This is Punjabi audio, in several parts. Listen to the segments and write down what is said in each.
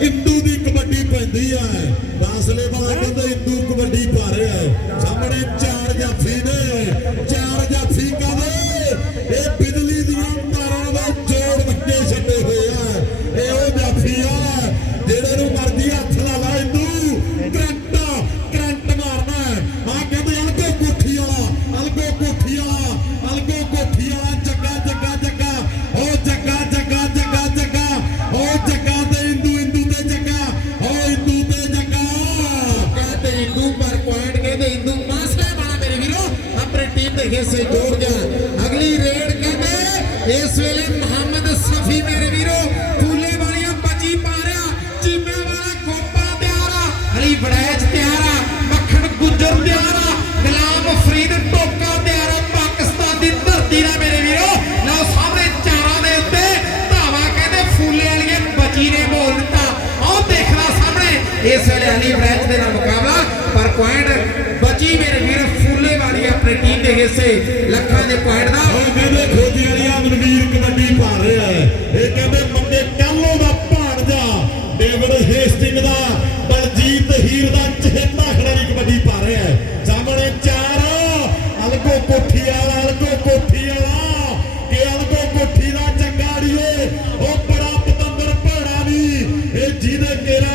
ਇੱਦੂ ਦੀ ਕਬੱਡੀ ਪੈਂਦੀ ਆ। ਦਾਸਲੇ ਵਾਲਾ ਕਹਿੰਦਾ ਇੰਦੂ ਕਬੱਡੀ ਪਾ ਰਿਹਾ ਹੈ ਇਸ ਵੇਲੇ ਅਲੀ ਫਰੈਂਚ ਦੇ ਨਾਲ ਮੁਕਾਬਲਾ। ਪਰ ਪੁਆਇੰਟ ਬਚੀ ਮੇਰੇ ਵੀਰ ਫੂਲੇ ਵਾਲੀ ਆਪਣੀ ਟੀਮ ਦੇ ਹਿੱਸੇ ਲੱਖਾਂ ਦੇ ਪੁਆਇੰਟ ਦਾ। ਹੁਣ ਕਹਿੰਦੇ ਖੋਜੀ ਵਾਲੀਆ ਮਨਵੀਰ ਕਬੱਡੀ ਭਰ ਰਿਹਾ ਹੈ। ਇਹ ਕਹਿੰਦੇ ਮੰਡੇ ਕੱਲੋਂ ਦਾ ਭਾਣਜਾ? ਡੇਵਿਡ ਹੇਸਟਿੰਗ ਦਾ, ਬਲਜੀਤ ਹੀਰ ਦਾ ਚਹੇਤਾ ਖਿਡਾਰੀ ਕਬੱਡੀ ਭਰ ਰਿਹਾ ਹੈ। ਸਾਹਮਣੇ ਚਾਰ, ਅਲਗੋ ਕੋਠੀ ਵਾਲਾ, ਅਲਗੋ ਕੋਠੀ ਵਾਲਾ। ਅਲਗੋ ਕੋਠੀ ਦਾ ਚੰਗਾੜੀਏ, ਉਹ ਬੜਾ ਪਤੰਦਰ ਭੜਾ ਵੀ। ਇਹ ਜਿਹਦੇ ਕੇਰਾ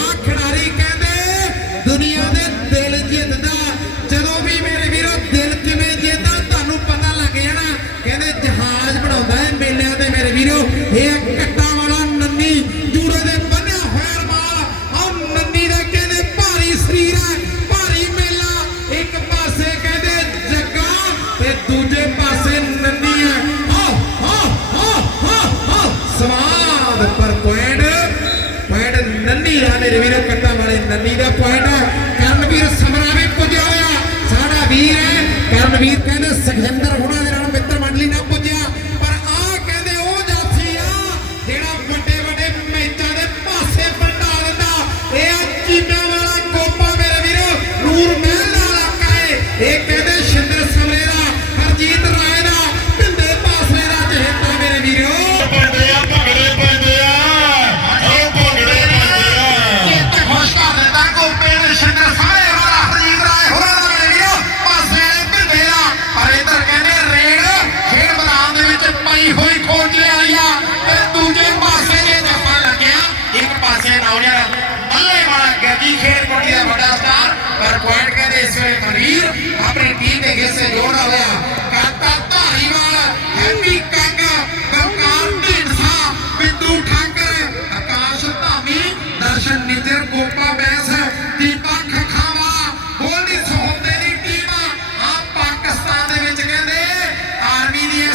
Here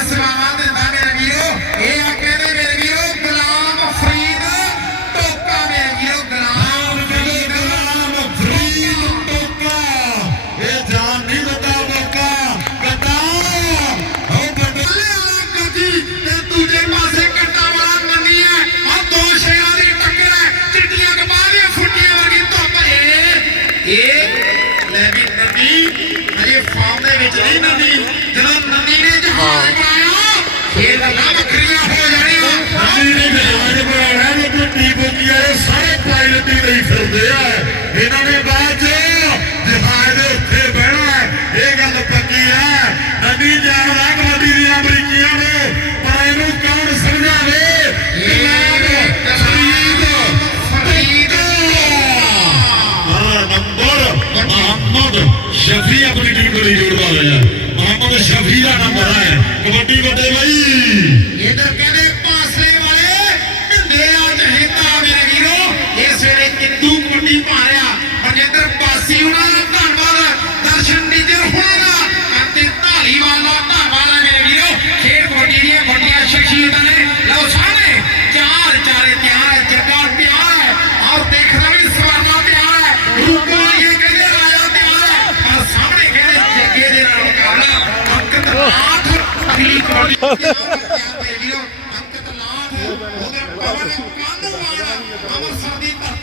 ਸੇਵਾਵਾਂ ਦਿੰਦਾ ਮੇਰੇ ਵੀਰੋ ਇਹ ਆ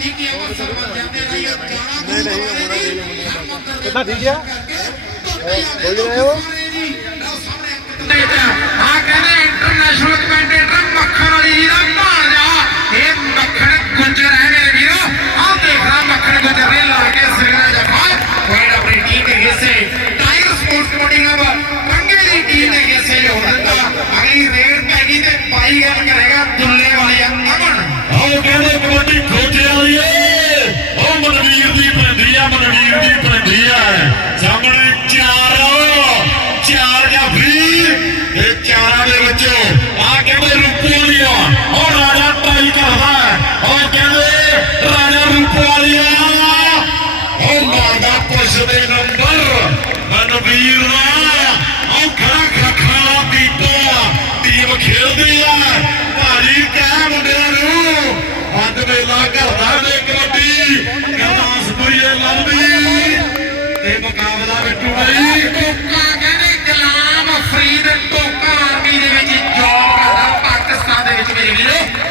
ਰਹੀ ਹੈ ਜਾਣਾ ਗੁਰੂ ਦੁਆਰੇ ਜੀ। ਹਰਮੰਦਰ ਦੇ ਕਿੱਦਾਂ ਠੀਕ ਆ? ਬੋਲ ਰਹੇ ਹੋ? ਆ। ਕਹਿੰਦੇ ਇੰਟਰਨੈਸ਼ਨਲ ਕਮੈਂਟੇਟਰ ਮੱਖਣ ਵਾਲੀ ਜੀ ਦਾ ਭਾਣਜਾ। ਇਹ ਮੱਖਣ ਗੁੱਜਰ ਹੈ ਮੇਰੇ ਵੀਰੋ। ਆਹ ਦੇਖ ਰਾ ਮੱਖਣ ਗੁੱਜਰ ਨੇ ਲਾ ਕੇ ਸਿਰਾਂ ਜਫਾ। ਕੋਈ ਆਪਣੀ ਟੀਮ ਦੇ ਹਿੱਸੇ। ਟਾਈਗਰ ਸਪੋਰਟਸ ਕਬੱਡੀ ਕਲੱਬ ਕੰਗੇ ਦੀ ਟੀਮ ਦੇ ਹਿੱਸੇ ਜੋ ਦਿੱਤਾ। ਅਗਲੀ ਰੇਡ ਪੈ ਗਈ ਤੇ ਪਾਈ ਗੱਲ ਕਰੇਗਾ। ਦੁੱਲੇ ਕਹਿੰਦੇ ਕਬੱਡੀ ਖੋਜੇ ਵਾਲੀ ਏ ਉਹ ਮਨਵੀਰ ਦੀ ਪੈਂਦੀ ਆ ਮਨਵੀਰ ਦੀ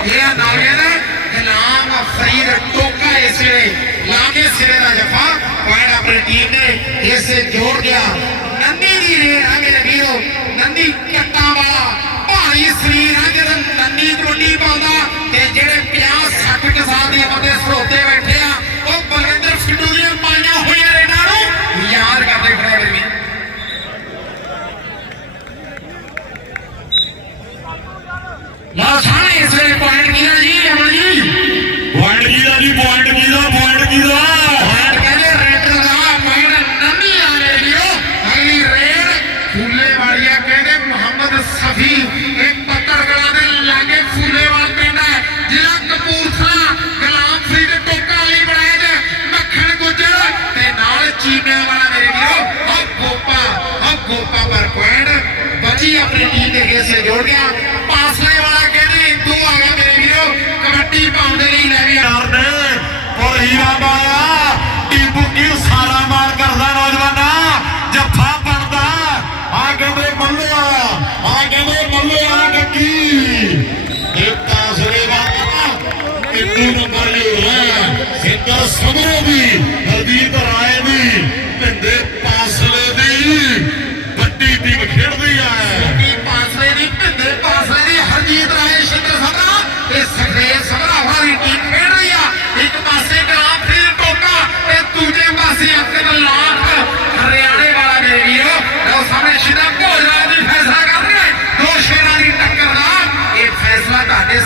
ਵੀਰੋ ਇਹ ਨਾਮ ਹੈ ਗੁਲਾਮ ਫਰੀਦ ਟੋਕਾ ਇਸ ਵੇਲੇ ਲਾ ਸਿਰੇ ਦਾ ਜਫਾ ਪੁਆਇੰਟ ਆਪਣੀ ਟੀਮ ਨੇ, ਇਸੇ ਜੋੜ ਗਿਆ। ਨੰਦੀ ਦੀ ਰੇਡ ਆ ਵੀਰੋ, ਨੰਦੀ ਕੱਟਾਂ ਵਾਲਾ, ਭਾਰੀ ਸਰੀਰ ਨਾਲ ਚੀਮੇ ਵਾਲਾ ਮੇਰੇ ਵੀਰੋ ਆ ਗੋਪਾ ਆ ਗੋਪਾ ਪਰ ਪੁਆਇੰਟ ਬਚੀ ਆਪਣੀ ਟੀਮ ਦੇ ਹਿੱਸੇ ਜੋੜ ਗਿਆ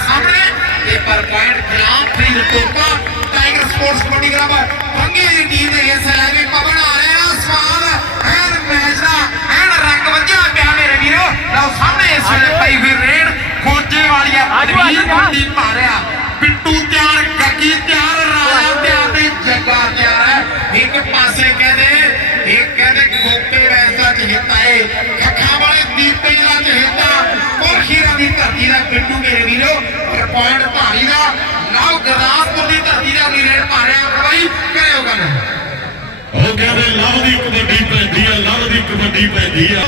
ਸਾਹਮਣੇ ਇਹ ਪਰ point Ghulam Farid Toka tiger sports kabaddi club ਪੰਗੇ ਦੀ ਟੀਮ ਦੇ ਹਿੱਸੇ ਲੈ ਕੇ ਪਵਨ ਆ। ਰਿਹਾ ਸਵਾਲ ਐਨ ਮੈਚ ਦਾ ਐਨ ਰੰਗ ਵੱਜਿਆ ਪਿਆ ਮੇਰੇ ਵੀਰੋ। ਲਓ ਸਾਹਮਣੇ ਇਸ ਵੇਲੇ ਪਈ ਹੋਈ ਰੇਡ ਖੋਜੇ ਵਾਲੀ ਆ। ਵੀਰ ਗੁੱਡੀ ਮਾਰਿਆ। ਪਿੱਟੂ ਤਿਆਰ ਗੱਗੀ ਤਿਆਰ ਰਾਜਾ ਤਿਆਰ ਤੇ ਜੱਗਾ ਤਿਆਰ ਹੈ। ਇੱਕ ਪਾਸੇ ਕਹਿੰਦੇ ਦੀ ਧਰਤੀ ਦਾ ਪਿੰਡੂ ਮੇਰੇ ਵੀਰੋ ਪਰ ਪੁਆਇੰਟ ਭਾਰੀ ਦਾ ਲਓ ਗਰਦਾਸਪੁਰ ਦੀ ਧਰਤੀ ਦਾ ਵੀ ਰੇਡ ਮਾਰਿਆ ਬਾਈ ਕਰਿਓ ਗੱਲ। ਉਹ ਕਹਿੰਦੇ ਲਵ ਦੀ ਕਬੱਡੀ ਪੈਂਦੀ ਆ ਲਵ ਦੀ ਕਬੱਡੀ ਪੈਂਦੀ ਆ।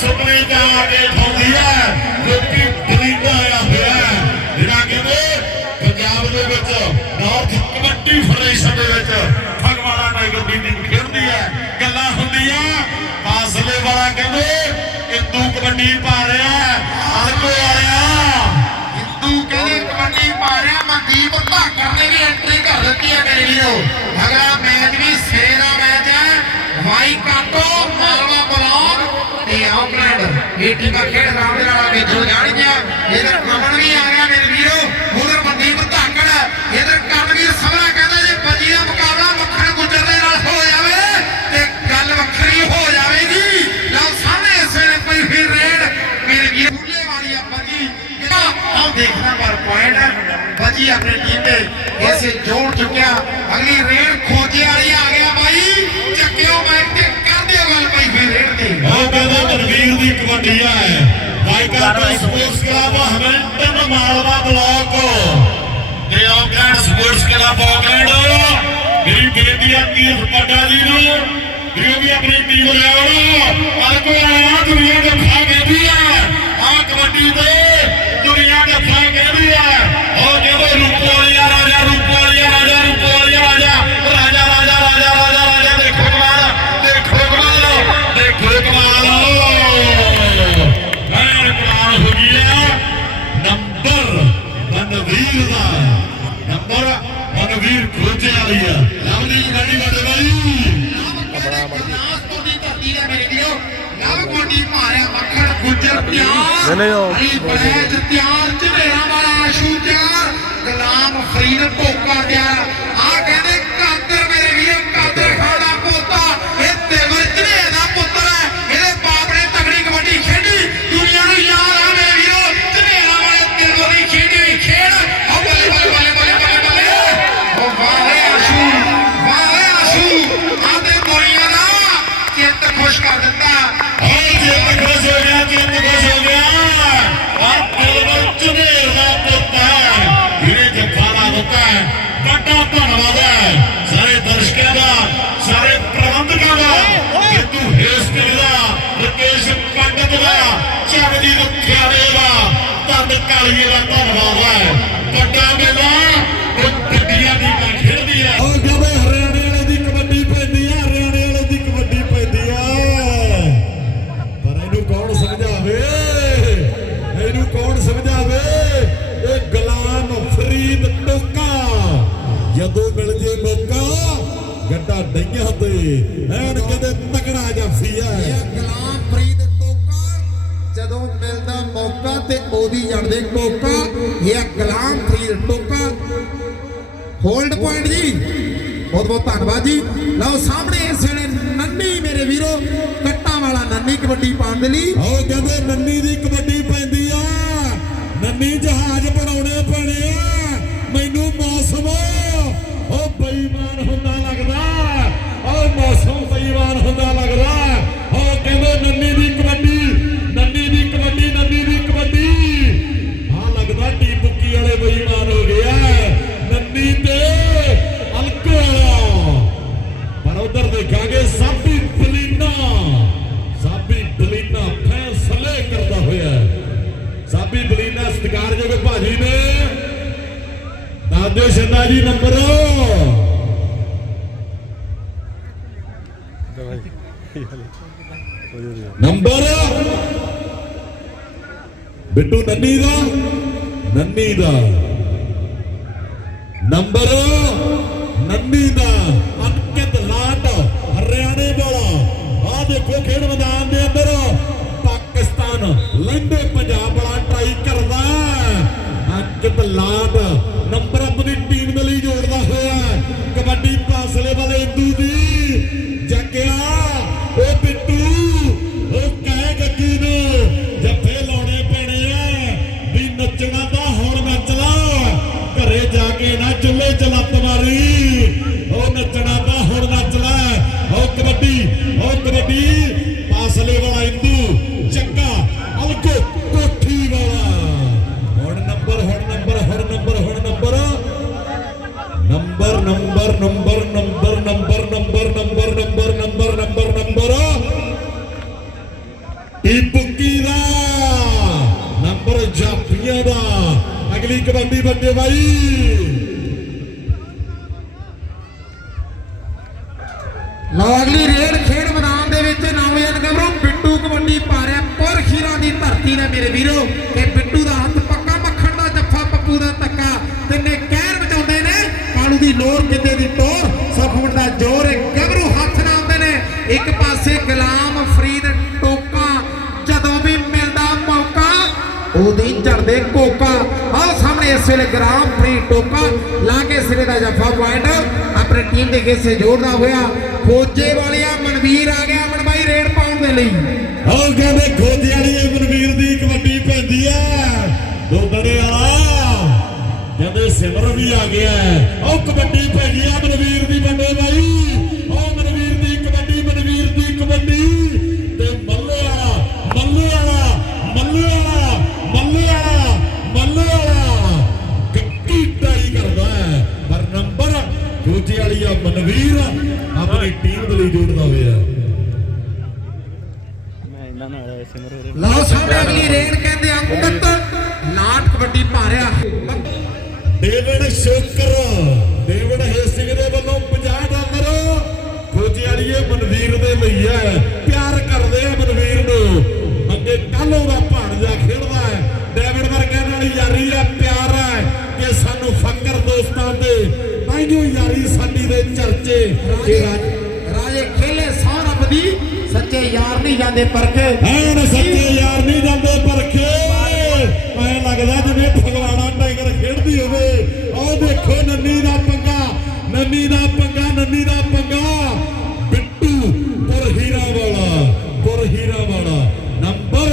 ਲਾ ਕੇ ਖਾਉਂਦੀ ਹੈ ਕਿਉਂਕਿ ਬਲੀਡਾ ਆਇਆ ਹੋਇਆ। ਜਿਹੜਾ ਕਹਿੰਦੇ, ਪੰਜਾਬ ਦੇ ਵਿੱਚ ਨਾਰਥ ਕਬੱਡੀ ਫੈਡਰੇਸ਼ਨ ਦੇ ਵਿੱਚ ਫਗਵਾੜਾ ਟਾਈਗਰ ਦੀ ਟੀਮ ਖੇਡਦੀ ਹੈ ਗੱਲਾਂ ਹੁੰਦੀਆਂ, ਫਾਸਲੇ ਵਾਲਾ ਕਹਿੰਦੇ ਇੰਦੂ ਕਬੱਡੀ ਪਾ ਰਿਹਾ ਹੈ ਅਰਕੋ ਹਿੰਦੂ ਕਹਿੰਦੇ, ਕਬੱਡੀ ਪਾ ਰਿਹਾ ਮਨਦੀਪ ਧਾਕਰ ਨੇ ਵੀ ਐਂਟਰੀ ਕਰ ਦਿੱਤੀ ਹੈ ਮੇਰੇ ਅਗਲਾ ਮੈਚ ਵੀ ਸਿਰੇ ਦਾ ਮੈਚ ਹੈ ਵਾਈ ਕਾਟੋ ਮਾਲਵਾ ਬਲੌਗ ਇਹ ਟੀਮਾਂ ਖੇਡ ਰਾਮ ਦੇ ਨਾਲ ਅੱਗੇ ਜਾਣਗੀਆਂ। ਇਧਰ ਕਮਨ ਵੀ ਆ ਗਿਆ ਮੇਰੇ ਵੀਰੋ, ਉਧਰ ਮਨਦੀਪ ਧਾਕੜ, ਇਧਰ ਕਰਨਵੀਰ ਸਮਰਾ ਕਹਿੰਦਾ ਜੇ ਬੱਜੀ ਦਾ ਮੁਕਾਬਲਾ ਮੱਖਣ ਗੁੱਜਰ ਦੇ ਨਾਲ ਹੋ ਜਾਵੇ ਤੇ ਗੱਲ ਵੱਖਰੀ ਹੋ ਜਾਵੇਗੀ। ਲਓ ਸਾਹਮਣੇ ਇਸ ਵੇਲੇ ਪਈ ਫਿਰ ਰੇਡ। ਮੇਰੇ ਵੀਰ ਬੁੱਲੇ ਵਾਲੀ ਆ ਬੱਜੀ ਆਹ ਦੇਖਣਾ ਪਰ ਪੁਆਇੰਟ ਬੱਜੀ ਆਪਣੀ ਟੀਮ ਦੇ, ਇਸੇ ਜੋੜ ਚੁੱਕਿਆ। ਅਗਲੀ ਰੇਡ ਖੋਜੇ ਵਾਲੀ ਆ ਗਿਆ बढ़िया है Waikato sports club Hamilton Malwa block ये ऑकलैंड स्पोर्ट्स क्लब ऑकलैंड मेरी बेटी अकीफ पड्डा जी ਨੂੰ ਇਹ ਵੀ ਆਪਣੀ ਟੀਮ ਲੈ ਆਉਣਾ ਅਰ ਕੋਈ ਆਇਆ ਦੁਨੀਆ ਦੇ ਖਾ ਕੇ ਵੀ ਆ ਆ ਕਬੱਡੀ ਦੇ ਡਈਆਂ ਤੇ ਐਨ ਕਿਤੇ ਤਕੜਾ ਜਾਫੀ ਹੈ ਇਹ ਗੁਲਾਮ ਫਰੀਦ ਟੋਕਾ ਜਦੋਂ ਮਿਲਦਾ ਮੌਕਾ ਤੇ ਉਹਦੀ ਜੜਦੇ ਕੋਕਾ ਇਹ ਗੁਲਾਮ ਫਰੀਦ ਟੋਕਾ ਹੋਲਡ ਪੁਆਇੰਟ ਜੀ। ਬਹੁਤ ਬਹੁਤ ਧੰਨਵਾਦ ਜੀ। ਲਓ ਸਾਹਮਣੇ ਇਸ ਵੇਲੇ ਨੰਨੀ ਮੇਰੇ ਵੀਰੋ ਕੱਟਾਂ ਵਾਲਾ ਨੰਨੀ ਕਬੱਡੀ ਪਾਉਣ ਦੇ ਲਈ। ਉਹ ਕਹਿੰਦੇ ਨੰਨੀ ਦੀ ਕਬੱਡੀ ਪੈਂਦੀ ਆ। ਨੰਨੀ ਜਹਾਜ਼ ਬਣਾਉਣੇ ਪੈਣੇ ਆ। ਮੈਨੂੰ ਮੌਸਮ ਉਹ ਬੇਈਮਾਨ ਹੁੰਦਾ ਲੱਗਦਾ। ਉਹ ਮੌਸਮ ਬੇਈਮਾਨ ਹੁੰਦਾ ਲੱਗਦਾ ਉਹ ਕਹਿੰਦੇ ਨੰਨੀ ਦੀ ਕਬੱਡੀ, ਨੰਨੀ ਦੀ ਕਬੱਡੀ, ਨੰਨੀ ਦੀ ਕਬੱਡੀ। ਹਾਂ ਲੱਗਦਾ ਟੀ ਬੁੱਕੀ ਵਾਲੇ ਬੇਈਮਾਨ ਹੋ ਗਿਆ ਨੰਨੀ ਤੇ ਅਲਕੋ ਪਰ ਉਧਰ ਦੇਖਾਂਗੇ ਸਾਬੀ ਬਲੀਨਾ। ਸਾਬੀ ਬਲੀਨਾ ਫੈਸਲੇ ਕਰਦਾ ਹੋਇਆ। ਸਾਬੀ ਬਲੀਨਾ ਸਤਿਕਾਰਯੋਗ ਭਾਜੀ ਨੇ। ਦਾਦੇ ਸ਼ੰਦਾ ਜੀ ਨੰਬਰ ਨੰਬਰ ਬਿੱਟੂ ਨੰਨੀ ਦਾ ਨੰਨੀ ਦਾ ਨੰਬਰ ਨੰਨੀ ਦਾ ਅਨਕਿਤ ਲਾਟ ਹਰਿਆਣੇ ਵਾਲਾ ਆ ਦੇਖੋ ਖੇਡ ਮੈਦਾਨ ਦੇ ਅੰਦਰ ਪਾਕਿਸਤਾਨ ਲੰਡੇ ਪੰਜਾਬ ਵਾਲਾ ਟਰਾਈ ਕਰਦਾ ਅਨਕਿਤ ਲਾਟ ਨੰਬਰ ਆਪਣੀ ਟੀਮ ਦੇ ਲਈ ਜੋੜ ਵੀਰੋ ਕਿ ਬਿੱਟੂ ਦਾ ਹੱਥ ਪੱਕਾ ਮੱਖਣ ਦਾ, ਜੱਫਾ ਪੱਪੂ ਦਾ ਧੱਕਾ। ਤਿੰਨੇ ਕਹਿਰ ਬਚਾਉਂਦੇ ਨੇ। ਕਾਲੂ ਦੀ ਲੋਰ ਕਿਤੇ ਦੀ ਟੋਰ। ਸਫਵਟ ਦਾ ਜ਼ੋਰ ਇਹ ਗੱਭਰੂ ਹੱਥ ਨਾਲ ਆਉਂਦੇ ਨੇ। ਇੱਕ ਪਾਸੇ ਗੁਲਾਮ ਫਰੀਦ ਟੋਕਾ। ਜਦੋਂ ਵੀ ਮਿਲਦਾ ਮੌਕਾ, ਉਹਦੀ ਝੜਦੇ ਕੋਕਾ। ਆਹ ਸਾਹਮਣੇ ਇਸ ਵੇਲੇ ਗ੍ਰਾਮ ਫਰੀ ਟੋਕਾ। ਲਾ ਕੇ ਸਿਰੇ ਦਾ ਜੱਫਾ ਪੁਆਇੰਟ। ਆਪਣੀ ਟੀਮ ਦੇ ਹਿੱਸੇ ਜੋੜਦਾ ਹੋਇਆ। ਖੋਜੇ ਵਾਲਿਆ ਮਨਵੀਰ ਆ ਗਿਆ ਮਨਬਾਈ ਰੇਡ ਪਾਉਣ ਦੇ ਲਈ। ਉਹ ਕਹਿੰਦੇ ਖੋਜੇ ਵਾਲੀ ਮਨਵੀਰ ਦੀ ਕਬੱਡੀ ਪੈਂਦੀ ਆ ਦੋਦੜੇ ਵਾਲਾ। ਕਹਿੰਦੇ ਸਿਮਰ ਵੀ ਆ ਗਿਆ। ਉਹ ਕਬੱਡੀ ਪੈ ਗਈ ਆ ਮਨਵੀਰ ਦੀ ਵੱਡੇ ਬਾਈ। ਉਹ ਮਨਵੀਰ ਦੀ ਕਬੱਡੀ ਮਨਵੀਰ ਦੀ ਕਬੱਡੀ। ਤੇ ਮੱਲੇ ਵਾਲਾ ਮੱਲੇ ਵਾਲਾ ਮੱਲੇ ਵਾਲਾ ਮੱਲੇ ਵਾਲਾ ਮੱਲੇ ਵਾਲਾ। ਕੱਕੀ ਟਾਈ ਕਰਦਾ ਹੈ। ਪਰ ਨੰਬਰ ਖੋਜੇ ਵਾਲੀ ਆ ਮਨਵੀਰ ਆਪਣੀ ਟੀਮ ਦੇ ਲਈ ਜੋੜਦਾ ਹੋਇਆ। ਮੈਂ ਇਹਨਾਂ ਨਾਲ ਸਿਮਰ ਉਰੇ ਲਓ ਜਾਂਦੇ ਪਰਖੇ। ਐਨ ਸੱਚੇ ਯਾਰ ਨਹੀਂ ਜਾਂਦੇ ਪਰਖੇ। ਐ ਲੱਗਦਾ ਜਿਵੇਂ ਫਗਵਾੜਾ ਟਾਈਗਰ ਖੇਡਦੀ ਹੋਵੇ। ਆਹ ਦੇਖੋ ਨੰਨੀ ਦਾ ਪੰਗਾ ਨੰਨੀ ਦਾ ਪੰਗਾ ਨੰਨੀ ਦਾ ਪੰਗਾ। ਬਿੱਟੂ ਪੁਰ ਹੀਰਾ ਵਾਲਾ ਪੁਰ ਹੀਰਾ ਵਾਲਾ ਨੰਬਰ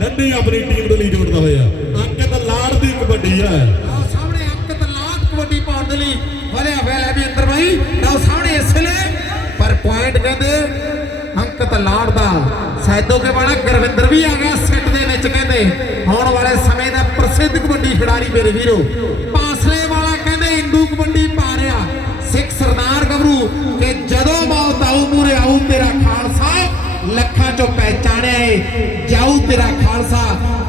ਨੰਨੀ ਆਪਣੀ ਟੀਮ ਦੇ ਲਈ ਜੋੜਦਾ ਹੋਇਆ। ਅੰਕਿਤ ਲਾੜ ਦੀ ਕਬੱਡੀ ਹੈ ਸਾਹਮਣੇ ਅੰਕਤ ਲਾਟ ਕਬੱਡੀ ਪਾਉਣ ਦੇ ਲਈ ਵਧਿਆ ਹੋਇਆ ਹੈ ਵੀ ਅੰਦਰ ਬਾਈ। ਲਓ ਸਾਹਮਣੇ ਇਸ ਵੇਲੇ ਪਰ ਪੁਆਇੰਟ ਕਹਿੰਦੇ ਅੰਕਤ ਦਾ। ਸੈਦੋ ਕੇ ਬਾਣਾ ਗੁਰਵਿੰਦਰ ਵੀ ਆ ਗਿਆ ਸੈੱਟ ਦੇ ਵਿੱਚ ਕਹਿੰਦੇ। ਆਉਣ ਵਾਲੇ ਸਮੇਂ ਦਾ ਪ੍ਰਸਿੱਧ ਕਬੱਡੀ ਖਿਡਾਰੀ ਮੇਰੇ ਵੀਰੋ। ਪਾਸਲੇ ਵਾਲਾ ਕਹਿੰਦੇ ਇੰਦੂ ਕਬੱਡੀ ਪਾ ਰਿਹਾ। ਸਿੱਖ ਸਰਦਾਰ ਗੱਭਰੂ, ਕਿ ਜਦੋਂ ਮੌਤ ਆਊ ਮੂਰੇ ਆਊ ਤੇਰਾ ਖਾਲਸਾ। ਲੱਖਾਂ ਚੋਂ ਪਹਿਚਾਣਿਆ ਏ, ਜਾਊ ਤੇਰਾ ਖਾਲਸਾ।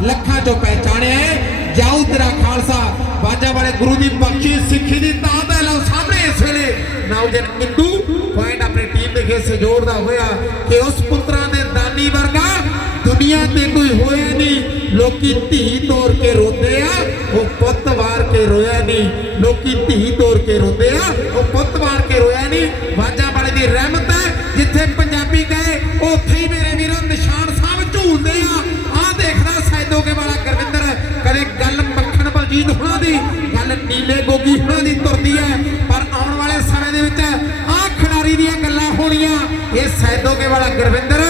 ਲੱਖਾਂ ਚੋਂ ਪਹਿਚਾਣਿਆ ਏ, ਜਾਊ ਤੇਰਾ ਖਾਲਸਾ। ਬਾਜਾ ਵਾਲੇ ਗੁਰੂ ਦੀ ਬਖਸ਼ੀ ਸਿੱਖੀ ਦੀ ਦਾਤ ਹੈ ਲਓ ਸਾਹਮਣੇ ਇਸ ਵੇਲੇ। ਨੌਜਨ ਇੰਦੂ ਲੋਕੀ ਧੀ ਤੋੜ ਕੇ ਰੋਂਦੇ ਆ, ਉਹ ਪੁੱਤ ਵਾਰ ਕੇ ਰੋਇਆ ਨਹੀਂ ਲੋਕੀ ਧੀ ਤੋੜ ਕੇ ਰੋਂਦੇ ਆ, ਉਹ ਪੁੱਤ ਵਾਰ ਕੇ ਰੋਇਆ ਨਹੀਂ ਬਾਜਾ ਵਾਲੇ ਦੀ ਰਹਿਮਤ ਹੈ, ਜਿੱਥੇ ਪੰਜਾਬੀ ਗਏ ਉੱਥੇ ਹੀ ਮੇਰੇ ਵੀਰੋ ਨਿਸ਼ਾਨ ਸਾਹਿਬ ਝੂਲਦੇ ਆ। ਆਹ ਦੇਖਦਾ ਸੈਦੋਗੇ ਵਾਲਾ ਗੁਰਵਿੰਦਰ, ਕਦੇ ਗੱਲ ਮੱਖਣ ਬਲਜੀਤ ਹੁਣਾਂ ਦੀ, ਗੱਲ ਨੀਲੇ ਗੋਗੀ ਹੁਣਾਂ ਦੀ ਤੁਰਦੀ ਹੈ। ਪਰ ਆਉਣ ਵਾਲੇ ਸਮੇਂ ਦੇ ਵਿੱਚ ਆਹ ਖਿਡਾਰੀ ਦੀਆਂ ਗੱਲਾਂ ਹੋਣੀਆਂ। ਇਹ ਸੈਦੋਗੇ ਵਾਲਾ ਗੁਰਵਿੰਦਰ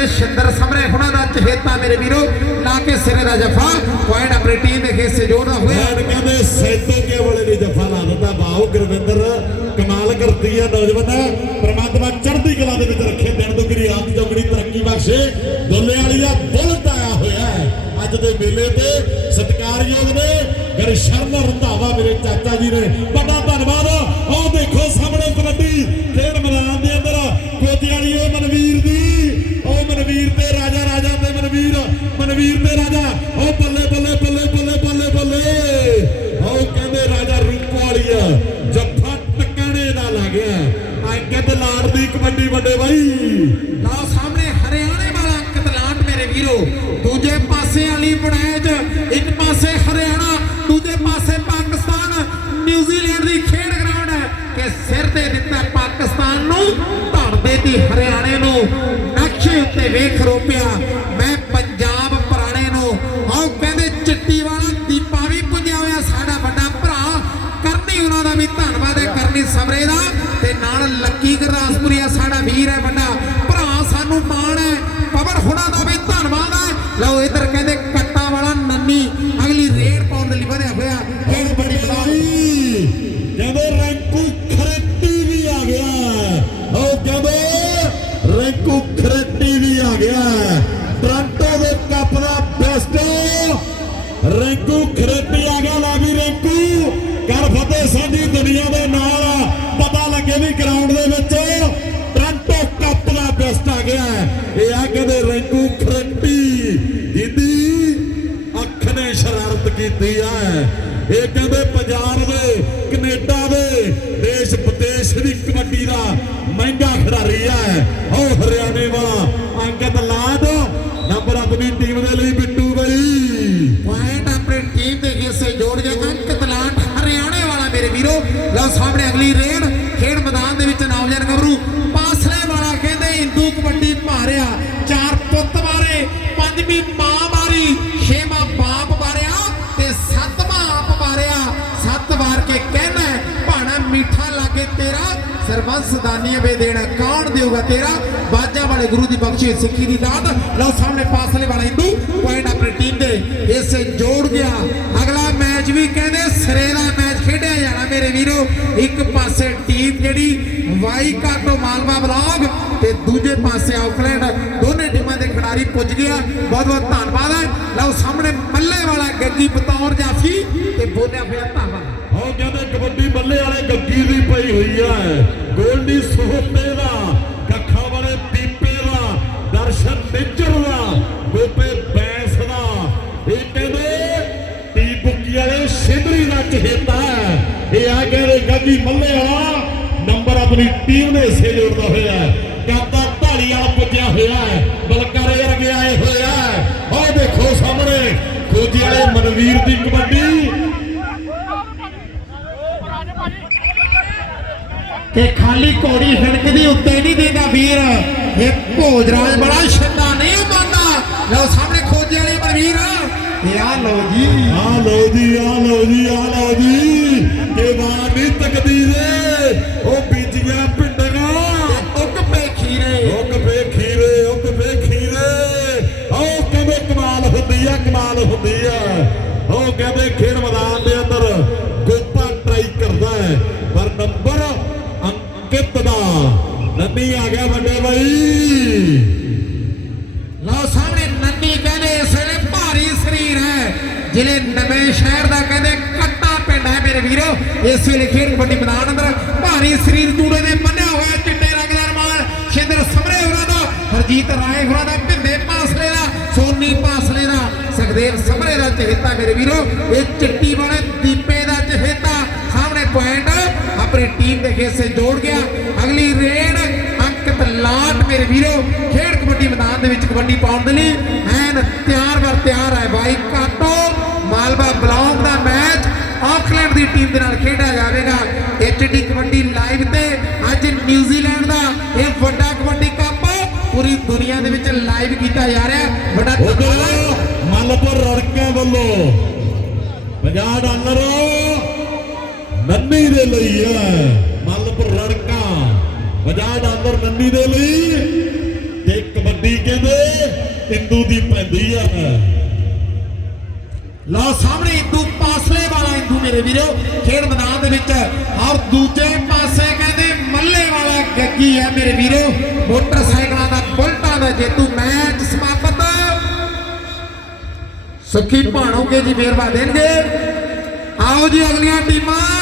ਕਹਿੰਦੇ ਸ਼ਿੰਦਰ ਸਮਰੇ ਹੁਣਾਂ ਦਾ ਚਹੇਤਾ ਮੇਰੇ ਵੀਰੋ, ਲਾ ਕੇ ਸਿਰੇ ਦਾ ਜਫਾ। ਪੁਆਇੰਟ ਆਪਣੀ ਟੀਮ ਦੇ ਖੇਸੇ ਜੋੜਦਾ ਹੋਇਆ। ਕਹਿੰਦੇ ਸੈਦੋ ਕੇ ਵਾਲੇ ਨੇ ਜਫਾ ਲਾ ਦਿੱਤਾ। ਬਾਹੂ ਗੁਰਵਿੰਦਰ ਕਮਾਲ ਕਰਦੀ ਆ ਨੌਜਵਾਨ। ਪ੍ਰਮਾਤਮਾ ਚੜ੍ਹਦੀ ਕਲਾ ਦੇ ਵਿੱਚ ਰੱਖੇ। ਦਿਨ ਦੁਗਰੀ ਰਾਤ ਚੌਗਣੀ ਤਰੱਕੀ ਬਖਸ਼ੇ। ਦੁੱਲੇ ਵਾਲੀਆ ਬੁਲਟ ਆਇਆ ਹੋਇਆ ਅੱਜ ਦੇ ਮੇਲੇ ਤੇ ਸਤਿਕਾਰਯੋਗ ਨੇ ਗਰਸ਼ਰਨ ਰੰਧਾਵਾ ਮੇਰੇ ਚਾਚਾ ਜੀ ਨੇ। ਨਕਸ਼ੇ ਵੇਖ ਰੋਪਿਆ ਮੈਂ ਫਤਿਹ ਸਾਡੀ ਦੁਨੀਆ ਦੇ ਨਾਲ ਪਤਾ ਲੱਗੇ ਵੀ ਗਰਾਊਂਡ ਦੇ ਵਿੱਚ ਟ੍ਰਾਂਟੋ ਕੱਪ ਦਾ ਬੈਸਟ ਆ ਗਿਆ ਇਹ ਆ ਕਹਿੰਦੇ ਰੈਂਕੂ ਖਰੇਟੀ, ਜਿਹਦੀ ਅੱਖ ਨੇ ਸ਼ਰਾਰਤ ਕੀਤੀ ਆ। ਇਹ ਕਹਿੰਦੇ ਪੰਜਾਬ ਦੇ, ਕੈਨੇਡਾ ਦੇ ਦੇਸ਼ ਵਿਦੇਸ਼ ਦੀ ਕਬੱਡੀ ਦਾ ਮਹਿੰਗਾ ਖਿਡਾਰੀ ਹੈ ਸਾਹਮਣੇ ਅਗਲੀ ਰੇਡ ਖੇਡ ਮੈਦਾਨ ਦੇ ਵਿੱਚ ਨੌਜਵਾਨ ਗੱਭਰੂ ਪਾਸਲੇ ਵਾਲਾ ਕਹਿੰਦੇ ਹਿੰਦੂ ਕਬੱਡੀ ਭਾਰਿਆ। ਚਾਰ ਪੁੱਤ ਮਾਰੇ, ਪੰਜਵੀਂ ਮਾਂ ਮਾਰੀ, ਛੇਵਾਂ ਬਾਪ ਮਾਰਿਆ ਤੇ ਸੱਤਵਾਂ ਆਪ ਮਾਰਿਆ। ਸੱਤ ਵਾਰ ਕੇ ਕਹਿਣਾ ਭਾਣਾ ਮਿੱਠਾ ਲਾਗੇ ਤੇਰਾ, ਸਰਬੰਸ ਦਾਨੀਆਂ ਵੇ ਦੇਣਾ, ਕੌਣ ਦੇਊਗਾ ਤੇਰਾ? ਬਾਜਾ ਵਾਲੇ ਗੁਰੂ ਦੀ ਬਖਸ਼ੀ ਸਿੱਖੀ ਦੀ ਦਾਤ। ਲਓ ਸਾਹਮਣੇ ਪਾਸਲੇ ਵਾਲਾ ਹਿੰਦੂ ਪੁਆਇੰਟ ਆਪਣੀ ਟੀਮ ਦੇ ਇਸੇ ਜੋੜ ਗਿਆ। ਅਗਲਾ ਮੈਚ ਵੀ ਕਹਿੰਦੇ ਸਿਰੇ ਦਾ ਮੇਰੇ ਵੀਰੋ, ਇੱਕ ਪਾਸੇ ਟੀਮ ਜਿਹੜੀ ਵਾਈ ਕਾਟੋ ਮਾਲਵਾ ਬਲੌਗ ਤੇ ਦੂਜੇ ਪਾਸੇ ਆਕਲੈਂਡ ਦੋਨੇ ਟੀਮਾਂ ਦੇ ਖਿਡਾਰੀ ਪੁੱਜ ਗਿਆ ਬਹੁਤ ਬਹੁਤ ਧੰਨਵਾਦ ਹੈ ਲਓ ਸਾਹਮਣੇ ਮੱਲੇ ਵਾਲਾ ਗੱਗੀ ਬਤੌਰ ਜਾਫੀ ਤੇ ਬੋਲਿਆ ਫਿਰ ਧੰਨਵਾਦ। ਉਹ ਕਹਿੰਦੇ ਕਬੱਡੀ ਬੱਲੇ ਵਾਲੇ ਗੱਗੀ ਦੀ ਪਈ ਹੋਈ ਹੈ ਗੋਲਡੀ ਸੋਹਤੇ ਦਾ ਕੱਖਾਂ ਵਾਲੇ ਪੀਪੇ ਦਾ ਦਰਸ਼ਨ ਨਿੱਜਰ ਦਾ ਗੋਪੇ ਬੈਂਸ ਦਾ। ਇਹ ਕਹਿੰਦੇ ਟੀ ਬੁੱਕੀ ਵਾਲੇ ਸਿੰਧਰੀ ਦਾ ਚਹੇਤਾ। ਇਹ ਆ ਕਹਿੰਦੇ ਗੱਗੀ ਮੱਲੇ ਵਾਲਾ ਨੰਬਰ ਆਪਣੀ ਟੀਮ ਦੇ ਹਿੱਸੇ ਜੋੜਦਾ ਹੋਇਆ ਹੈ। ਕਹਿੰਦਾ ਢਾਲੀ ਵਾਲਾ ਪੁੱਜਿਆ ਹੋਇਆ ਹੈ ਬਲਕਾਰ ਵਰਗੇ ਆਏ ਹੋਇਆ ਹੈ। ਉਹ ਦੇਖੋ ਸਾਹਮਣੇ ਖੋਜੀ ਵਾਲੇ ਮਨਵੀਰ ਦੀ ਕਬੱਡੀ। ਕਿ ਖਾਲੀ ਘੋੜੀ ਹਿਣਕਦੀ ਉੱਤੇ ਨਹੀਂ ਦੇਗਾ ਵੀਰ। ਇਹ ਭੋਜਰਾਜ ਬੜਾ ਛੱਡਾ ਨਹੀਂ ਬੰਦਾ ਲਓ ਸਾਹਮਣੇ ਖੋਜੇ ਵਾਲੇ ਮਨਵੀਰ। ਇਹ ਆ ਲਓ ਜੀ। ਆ ਲਓ ਜੀ ਆ ਲਓ ਜੀ ਆ ਲਓ ਜੀ। ਵਾਰ ਨਹੀਂ ਤਕਦੀ ਦੇ ਉਹ ਬੀਜੀਆਂ ਪਿੰਡਾਂ। ਉੱਕ ਪੇ ਖੀਰੇ। ਉਹ ਕਪੇ ਖੀਰੇ ਉਹ ਕਪੇ ਖੀਰੇ। ਉਹ ਕਹਿੰਦੇ ਕਮਾਲ ਹੁੰਦੀ ਆ ਕਮਾਲ ਹੁੰਦੀ ਆ। ਉਹ ਕਹਿੰਦੇ ਖੇਡ ਮੈਦਾਨ ਦੇ ਅੰਦਰ ਗੋਪਾ ਟਰਾਈ ਕਰਦਾ ਹੈ ਪਰ ਨੰਬਰ ਅੰਕਿਤ ਦਾ ਨੰਨੀ ਆ ਗਿਆ ਵੱਡੇ ਬਾਈ ਲਓ ਸਾਹਮਣੇ ਨੰਨੀ ਕਹਿੰਦੇ ਇਸ ਵੇਲੇ ਭਾਰੀ ਸਰੀਰ ਹੈ ਜ਼ਿਲ੍ਹੇ ਨਵੇਂ ਸ਼ਹਿਰ ਦਾ ਕਹਿੰਦੇ ਕੱਟਾ ਪਿੰਡ ਹੈ ਮੇਰੇ ਵੀਰੋ ਇਸ ਵੇਲੇ ਖੇਡ ਕਬੱਡੀ ਮੈਦਾਨ ਅੰਦਰ ਭਾਰੀ ਸਰੀਰ ਜੂੜੇ ਦੇ ਬੰਨਿਆ ਹੋਇਆ ਚਿੱਟੇ ਰੰਗ ਦਾ ਰਮਾਲ ਸ਼ਿੰਦਰ ਸਮਰੇ ਹੋਰਾਂ ਦਾ, ਹਰਜੀਤ ਰਾਏ ਹੋਰਾਂ ਦਾ, ਭਿੰਦੇ ਪਾਸਲੇ ਦਾ, ਸੋਨੀ ਪਾਸਲੇ ਦਾ, ਸੁਖਦੇਵ ਸਮਰੇ ਦਾ ਚਹੇਤਾ ਮੇਰੇ ਵੀਰੋ, ਇਹ ਚਿੱਟੀ ਵਾਲੇ ਦੀਪੇ ਦਾ ਚਹੇਤਾ। ਸਾਹਮਣੇ ਪੁਆਇੰਟ ਆਪਣੀ ਟੀਮ ਦੇ ਖੇਸੇ ਜੋੜ ਗਿਆ। ਅਗਲੀ ਰੇਡ, ਅੰਕਿਤ ਲਾਟ ਮੇਰੇ ਵੀਰੋ, ਖੇਡ ਕਬੱਡੀ ਮੈਦਾਨ ਦੇ ਵਿੱਚ ਕਬੱਡੀ ਪਾਉਣ ਦੇ ਲਈ, ਐਨ ਤਿਆਰ ਵਰ ਤਿਆਰ ਹੈ ਬਾਈ ਕਾਟੋ ਮਾਲਵਾ ਬਲੌਂਗ ਦਾ ਮੈਚ ਆਕਲੈਂਡ ਦੀ ਟੀਮ ਦੇ ਨਾਲ ਖੇਡਿਆ ਜਾਵੇਗਾ। ਐਚਡੀ ਕਬੱਡੀ ਲਾਈਵ ਤੇ ਅੱਜ ਨਿਊਜ਼ੀਲੈਂਡ ਦਾ ਇਹ ਵੱਡਾ ਕਬੱਡੀ ਕੱਪ ਪੂਰੀ ਦੁਨੀਆ ਦੇ ਵਿੱਚ ਲਾਈਵ ਕੀਤਾ ਜਾ ਰਿਹਾ। ਵੱਡਾ ਧੰਨਵਾਦ। ਮੱਲਪੁਰ ਰੜਕਾਂ ਵੱਲੋਂ 50 ਡਾਲਰ ਨੰਨੀ ਦੇ ਲਈ ਹੈ। ਮੱਲਪੁਰ ਰੜਕਾਂ 50 ਡਾਲਰ ਨੰਨੀ ਦੇ ਲਈ ਤੇ ਕਬੱਡੀ ਕਹਿੰਦੇ ਇੰਦੂ ਦੀ ਪੈਂਦੀ ਹੈ। ਲਓ ਸਾਹਮਣੇ ਇੰਦੂ ਪਾਸਲੇ ਵਾਲਾ ਮੇਰੇ ਵੀਰੋ, ਖੇਡ ਮੈਦਾਨ ਦੇ ਵਿੱਚ ਔਰ ਦੂਜੇ ਪਾਸੇ ਕਹਿੰਦੇ ਮੱਲੇ ਵਾਲਾ ਗੱਗੀ ਹੈ ਮੇਰੇ ਵੀਰੋ, ਮੋਟਰਸਾਈਕਲਾਂ ਦਾ ਬੁਲਟਾਂ ਦਾ ਜੇਤੂ ਮੈਚ ਸਮਾਪਤ। ਸੁਖੀ ਭਾਣੋਗੇ ਜੀ, ਵੇਰਵਾ ਦੇਣਗੇ। ਆਓ ਜੀ, ਅਗਲੀਆਂ ਟੀਮਾਂ।